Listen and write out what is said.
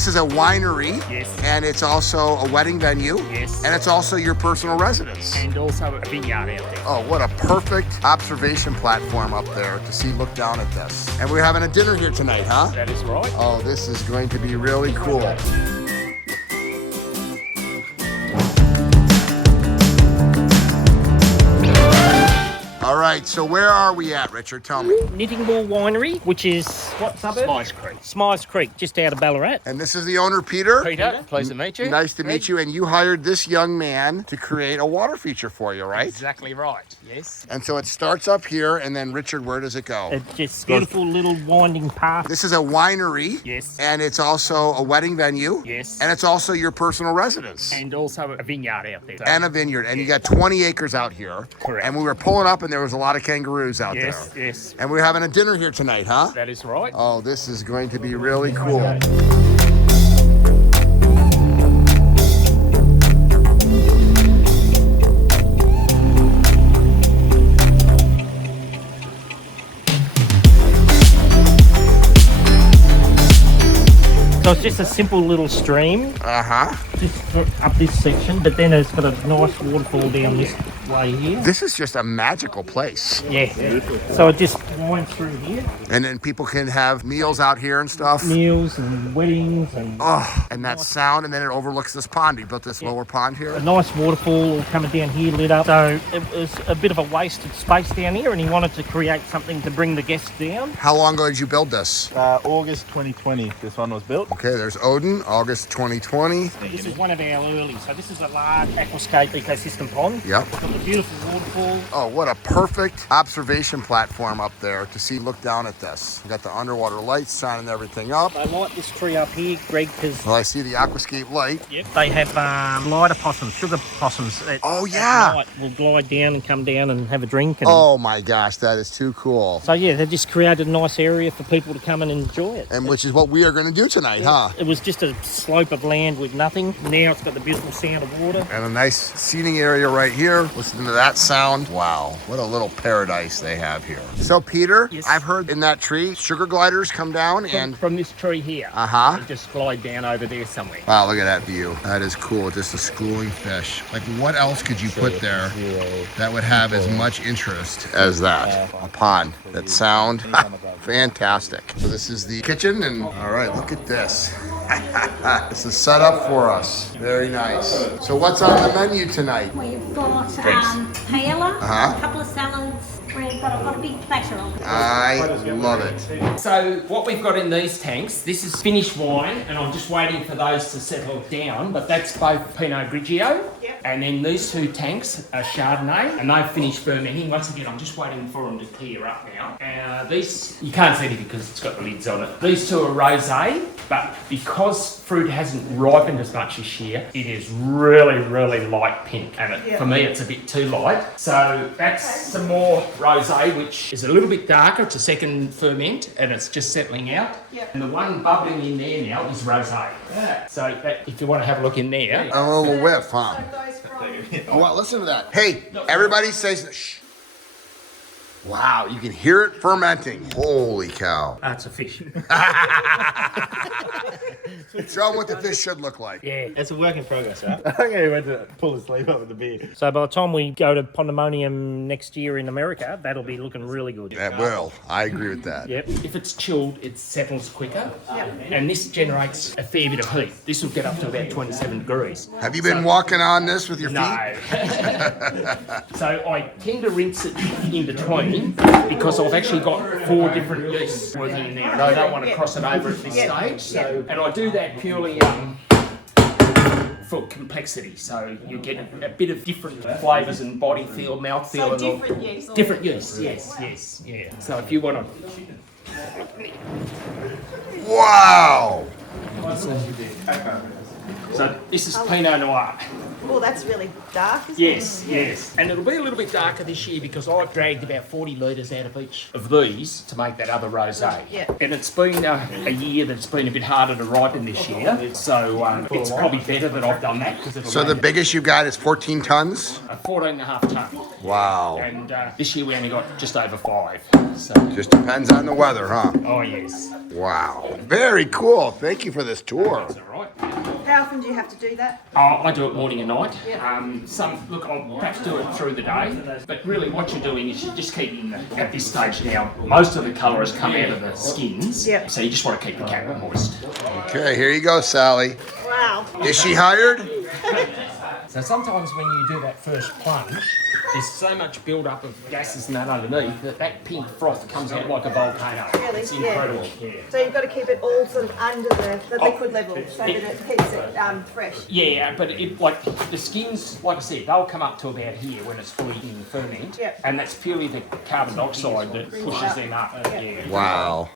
This is a winery. Yes. And it's also a wedding venue. Yes. And it's also your personal residence. And also a vineyard out there. Oh, what a perfect observation platform up there to see, look down at this. And we're having a dinner here tonight, huh? That is right. Oh, this is going to be really cool. All right, so where are we at, Richard? Tell me. Knitting Ball Winery, which is what suburb? Smythes Creek, just out of Ballarat. And this is the owner, Peter. Peter, pleased to meet you. Nice to meet you. And you hired this young man to create a water feature for you, right? Exactly right, yes. And so it starts up here, and then, Richard, where does it go? It's just beautiful little winding path. This is a winery. Yes. And it's also a wedding venue. Yes. And it's also your personal residence. And also a vineyard out there. And a vineyard. And you got 20 acres out here. Correct. And we were pulling up, and there was a lot of kangaroos out there. Yes. And we're having a dinner here tonight, huh? That is right. Oh, this is going to be really cool. So it's just a simple little stream, Uh-huh. just up this section, but then it's got a nice waterfall down this way here. This is just a magical place. Yeah. So it just winds through here. And then people can have meals out here and stuff. Meals and weddings and Oh, and that sound, and then it overlooks this pond. You built this lower pond here. a nice waterfall coming down here lit up. So it was a bit of a wasted space down here, and he wanted to create something to bring the guests down. How long ago did you build this? August 2020, this one was built. Okay, there's Odin, August 2020. This is one of our early. So this is a large aquascape ecosystem pond. Yep. Got the beautiful waterfall. Oh, what a perfect observation platform up there to see, look down at this. We got the underwater lights shining everything up. I like this tree up here, Greg, because Well, I see the Aquascape light. they have glider possums, sugar possums. That Oh, yeah. at night will glide down and come down and have a drink. And Oh my gosh, that is too cool. So yeah, they just created a nice area for people to come and enjoy it. And which is what we are going to do tonight, huh? It was just a slope of land with nothing. Now it's got the beautiful sound of water. And a nice seating area right here. Listen to that sound. Wow, what a little paradise they have here. So Peter, Yes. I've heard in that tree, sugar gliders come down and... From this tree here, Uh-huh. they just glide down over there somewhere. Wow, look at that view. That is cool, just a schooling fish. Like, what else could you put there that would have as much interest as that? A pond. That sound. Fantastic. So this is the kitchen, and all right, look at this. This is set up for us. Very nice. So what's on the menu tonight? We've got paella, Uh-huh. a couple of salads. We've got a big platter on. I love it. So what we've got in these tanks, this is finished wine, and I'm just waiting for those to settle down, but that's both Pinot Grigio, and then these two tanks are Chardonnay, and they've finished fermenting. Once again, I'm just waiting for them to clear up now. These, you can't see it because it's got the lids on it. These two are rosé, but because fruit hasn't ripened as much this year, it is really, really light pink, and for me it's a bit too light. So that's some more rosé, which is a little bit darker. It's a second ferment, and it's just settling out. And the one bubbling in there now is rosé. So that, if you want to have a look in there. A little whiff, huh? Oh, wow, listen to that. Hey, everybody says, shh. Wow, you can hear it fermenting. Holy cow. That's a fish. Show them what the fish should look like. Yeah. It's a work in progress, right? I think he went to pull his sleeve up with the beer. So by the time we go to Pandemonium next year in America, that'll be looking really good. That will. I agree with that. Yep. If it's chilled, it settles quicker. And this generates a fair bit of heat. This will get up to about 27 degrees. Have you been walking on this with your feet? No. So I tend to rinse it in between because I've actually got 4 different yeasts working in there. And I don't want to cross it over at this stage. So, and I do that purely for complexity. So you get a bit of different flavours and body feel, mouth feel. So and different yeast. Different yeasts, yes, yeah. So if you want to... Wow. So this is Pinot Noir. Oh, that's really dark, isn't Yes, it? yes. And it'll be a little bit darker this year because I've dragged about 40 litres out of each of these to make that other rosé. Yeah. And it's been a year that's been a bit harder to ripen this year. So it's probably better that I've done that. So the biggest you got is 14 tons? 14.5 tonne. Wow. And this year we only got just over 5. So. Just depends on the weather, huh? Oh, yes. Wow. Very cool. Thank you for this tour. That's all right. How often do you have to do that? I do it morning and night. Look, I'll perhaps do it through the day, but really what you're doing is you're just keeping, at this stage now, most of the colour has come out of the skins, Yep. so you just want to keep the cap moist. Okay, here you go, Sally. Wow. Is she hired? So sometimes when you do that first plunge, there's so much build-up of gases and that underneath that pink froth comes out like a volcano. Really? It's incredible. Yeah. So you've got to keep it all sort of under the liquid level so that it keeps it fresh. Yeah, but like the skins, like I said, they'll come up to about here when it's fully in ferment, Yep. and that's purely the carbon dioxide that pushes them up. Yeah. Wow.